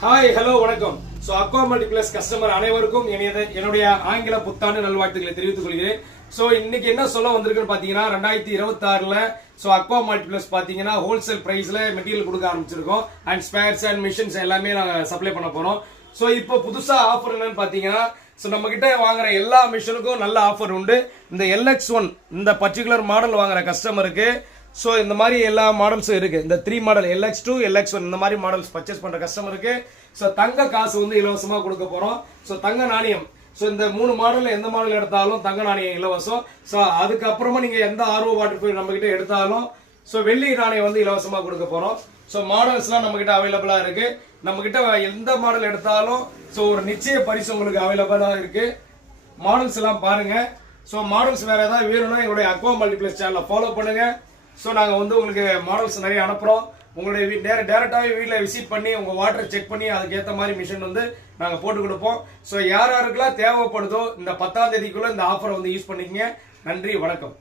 Hi hello வணக்கம். So Aqua மல்டிப்ளஸ் customer அனைவருக்கும் என்னுடைய ஆங்கில புத்தாண்டு நல்வாழ்த்துக்களை தெரிவித்துக் கொள்கிறேன். ஸோ இன்னைக்கு என்ன சொல்ல வந்திருக்குன்னு பாத்தீங்கன்னா 2026ல ஸோ அக்வா மல்டிப்ளஸ் பாத்தீங்கன்னா ஹோல்சேல் பிரைஸ்ல மெட்டீரியல் கொடுக்க ஆரம்பிச்சிருக்கோம். அண்ட் ஸ்பேர்ஸ் அண்ட் மிஷின்ஸ் எல்லாமே நாங்க சப்ளை பண்ண போறோம். ஸோ இப்போ புதுசா ஆஃபர் என்னன்னு பாத்தீங்கன்னா ஸோ நம்ம கிட்ட வாங்குற எல்லா மிஷினுக்கும் நல்ல ஆஃபர் உண்டு. இந்த LX1 இந்த பர்டிகுலர் மாடல் வாங்குற கஸ்டமருக்கு ஸோ இந்த மாதிரி எல்லா மாடல்ஸும் இருக்கு. இந்த 3 மாடல் LX2 LX1 இந்த மாதிரி மாடல்ஸ் பர்ச்சேஸ் பண்ற கஸ்டமருக்கு ஸோ தங்க காசு வந்து இலவசமா கொடுக்க போறோம். ஸோ தங்க நாணயம் ஸோ இந்த 3 மாடல்ல எந்த மாடல் எடுத்தாலும் தங்க நாணயம் இலவசம். ஸோ அதுக்கப்புறமா நீங்க எந்த RO வாட்டர் ப்ரூஃப் நம்ம கிட்ட எடுத்தாலும் ஸோ வெள்ளி நாணயம் வந்து இலவசமா கொடுக்க போறோம். ஸோ மாடல்ஸ்லாம் நம்ம கிட்ட அவைலபிளா இருக்கு. நம்ம கிட்ட எந்த மாடல் எடுத்தாலும் ஸோ ஒரு நிச்சய பரிசு உங்களுக்கு அவைலபிளா இருக்கு. மாடல்ஸ் எல்லாம் பாருங்க. ஸோ மாடல்ஸ் வேற ஏதாவது வேணும்னா எங்களுடைய அக்வா மல்டிப்ளஸ் சேனலை ஃபாலோ பண்ணுங்க. ஸோ நாங்கள் வந்து உங்களுக்கு மாடல்ஸ் நிறைய அனுப்புகிறோம். உங்களுடைய டேரெக்டாகவே வீட்டில் விசிட் பண்ணி உங்கள் வாட்டரை செக் பண்ணி அதுக்கேற்ற மாதிரி மிஷின் வந்து நாங்கள் போட்டு கொடுப்போம். ஸோ யார் யாருக்கெல்லாம் தேவைப்படுதோ இந்த 10ஆம் தேதிக்குள்ளே இந்த ஆஃபரை வந்து யூஸ் பண்ணிக்கங்க. நன்றி, வணக்கம்.